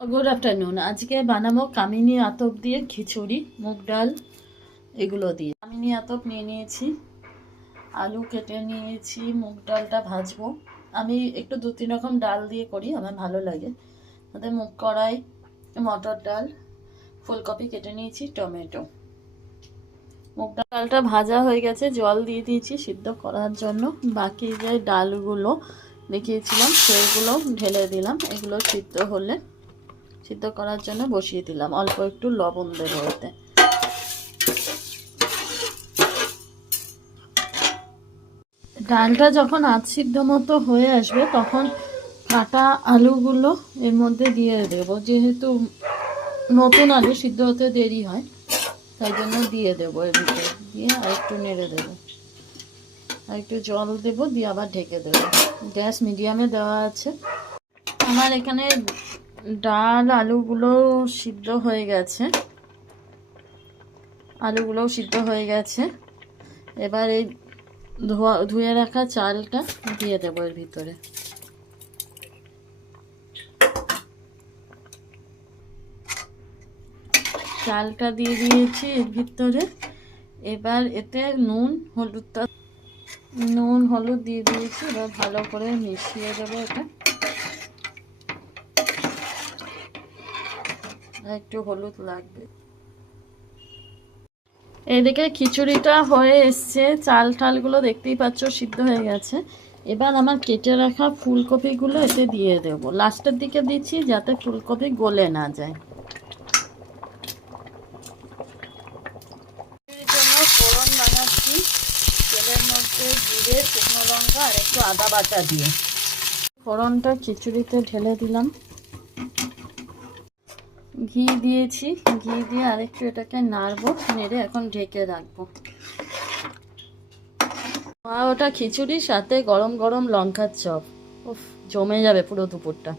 Good afternoon. আজকে বানাবো কামিনী আতপ দিয়ে খিচুড়ি, মুগ ডাল এগুলো দিয়ে। কামিনী আতপ নিয়ে নিয়েছি, আলু কেটে নিয়েছি, মুগ ডালটা ভাজবো। আমি একটু 2-3 রকম ডাল দিয়ে করি, আমার ভালো লাগে। তাতে মুগ কড়াই, মটর ডাল, ফুলকপি কেটে নিয়েছি, টমেটো। মুগ ডালটা ভাজা হয়ে গেছে, জল দিয়ে দিয়েছি সিদ্ধ করার জন্য। বাকি যে ডালগুলো দেখিয়েছিলাম সেগুলো ঢেলে দিলাম। এগুলো সিদ্ধ করার জন্য বসিয়ে দিলাম। অল্প একটু লবণ দেবো এতে। ডালটা যখন সিদ্ধ মতো হয়ে আসবে তখন কাটা আলুগুলো এর মধ্যে দিয়ে দেবো। যেহেতু নতুন আলু সিদ্ধ হতে দেরি হয়, তাই জন্য দিয়ে দেবো এর ভিতরে। দিয়ে আর একটু নেড়ে দেবো, আর একটু জল দেবো, দিয়ে আবার ঢেকে দেবো। গ্যাস মিডিয়ামে দেওয়া আছে। আমার এখানে ডাল আলুগুলো সিদ্ধ হয়ে গেছে, আলুগুলোও সিদ্ধ হয়ে গেছে। এবার এই ধুয়ে রাখা চালটা দিয়ে দেবো এর ভিতরে। চালটা দিয়ে দিয়েছি এর ভিতরে। এবার এতে নুন হলুদ দিয়ে দিয়েছি। এবার ভালো করে মিশিয়ে দেবো এটা। একটু হলুদ লাগবে। এদিকে খিচুড়িটা হয়ে এসছে, চাল টালগুলো দেখতেই পাচ্ছ সিদ্ধ হয়ে গেছে। এবার আমার কেটে রাখা ফুলকপিগুলো এতে দিয়ে দেবো। লাস্টের দিকে দিচ্ছি যাতে ফুলকপি গলে না যায়। জন্য ফোড়ন বানাচ্ছি, তেলের মধ্যে জিরে, শুকনো লঙ্কা আর একটু আদা বাটা দিয়ে। ফোড়নটা খিচুড়িতে ঢেলে দিলাম। ঘি দিয়েছি, ঘি দিয়ে আরেকটু এটাকে নাড়বো, নেড়ে এখন ঢেকে রাখবো। ওটা খিচুড়ির সাথে গরম গরম লঙ্কার চপ, উফ জমে যাবে পুরো দুপুরটা।